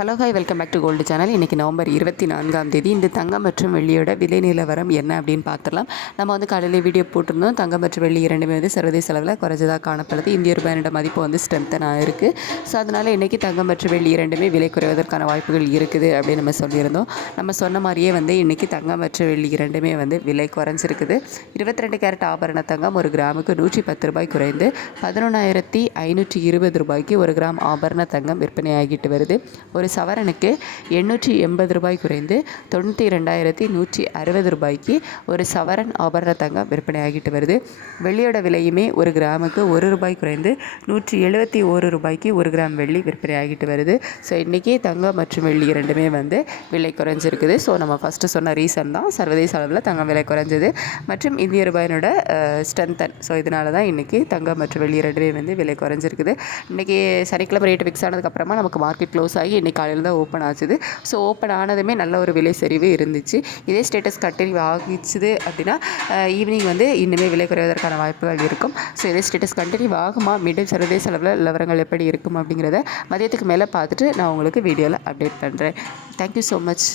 Hello hi welcome back to gold channel. இன்றைக்கி November 24 இந்த தங்கம் மற்றும் வெள்ளியோட விலை நிலவரம் என்ன அப்படின்னு பார்த்துடலாம். நம்ம வந்து காலையில் வீடியோ போட்டிருந்தோம். தங்கம் மற்றும் வெள்ளி இரண்டுமே வந்து சர்வதேச அளவில் குறைஞ்சதாக காணப்படுது. இந்திய ரூபாயோட மதிப்பு வந்து ஸ்ட்ரென்த்தன் ஆகிருக்கு. ஸோ அதனால் இன்றைக்கி தங்கம் மற்றும் வெள்ளி இரண்டுமே விலை குறைவதற்கான வாய்ப்புகள் இருக்குது அப்படின்னு நம்ம சொல்லியிருந்தோம். நம்ம சொன்ன மாதிரியே வந்து இன்றைக்கி தங்கம் மற்றும் வெள்ளி இரண்டுமே வந்து விலை குறைஞ்சிருக்குது. 22 கேரட் ஆபரண தங்கம் ஒரு கிராமுக்கு 110 ரூபாய் குறைந்து 11,520 ரூபாய்க்கு ஒரு கிராம் ஆபரண தங்கம் விற்பனையாகிட்டு வருது. ஒரு சவரனுக்கு 880 ரூபாய் குறைந்து 92,160 ரூபாய்க்கு ஒரு சவரன் ஆபரண தங்கம் விற்பனையாகிட்டு வருது. வெள்ளியோட விலையுமே ஒரு கிராமுக்கு 1 ரூபாய் குறைந்து 171 ரூபாய்க்கு ஒரு கிராம் வெள்ளி விற்பனையாகிட்டு வருது. ஸோ இன்றைக்கி தங்கம் மற்றும் வெள்ளி இரண்டுமே வந்து விலை குறைஞ்சிருக்குது. ஸோ நம்ம ஃபஸ்ட்டு சொன்ன ரீசன் தான் சர்வதேச அளவில் தங்கம் விலை குறைஞ்சது மற்றும் இந்திய ரூபாயினோட ஸ்ட்ரென்த்தன். ஸோ இதனால தான் இன்றைக்கி தங்கம் மற்றும் வெள்ளி இரண்டுமே வந்து விலை குறைஞ்சிருக்குது. இன்றைக்கி சனிக்கிழமை ரேட்டு ஃபிக்ஸ் ஆனதுக்கப்புறமா நமக்கு மார்க்கெட் க்ளோஸ் ஆகி இன்றைக்கி காலையில் தான் ஓப்பன் ஆச்சுது. ஸோ ஓப்பன் ஆனதுமே நல்ல ஒரு விலை சரிவு இருந்துச்சு. இதே ஸ்டேட்டஸ் கண்டினியூ ஆகிச்சுது அப்படின்னா ஈவினிங் வந்து இன்னுமே விலை குறைவதற்கான வாய்ப்புகள் இருக்கும். ஸோ இதே ஸ்டேட்டஸ் கண்டினியூ ஆகுமா, மீண்டும் சர்வதேச அளவில் நிலவரங்கள் எப்படி இருக்கும் அப்படிங்கிறத மதியத்துக்கு மேலே பார்த்துட்டு நான் உங்களுக்கு வீடியோவில் அப்டேட் பண்ணுறேன். Thank you so much.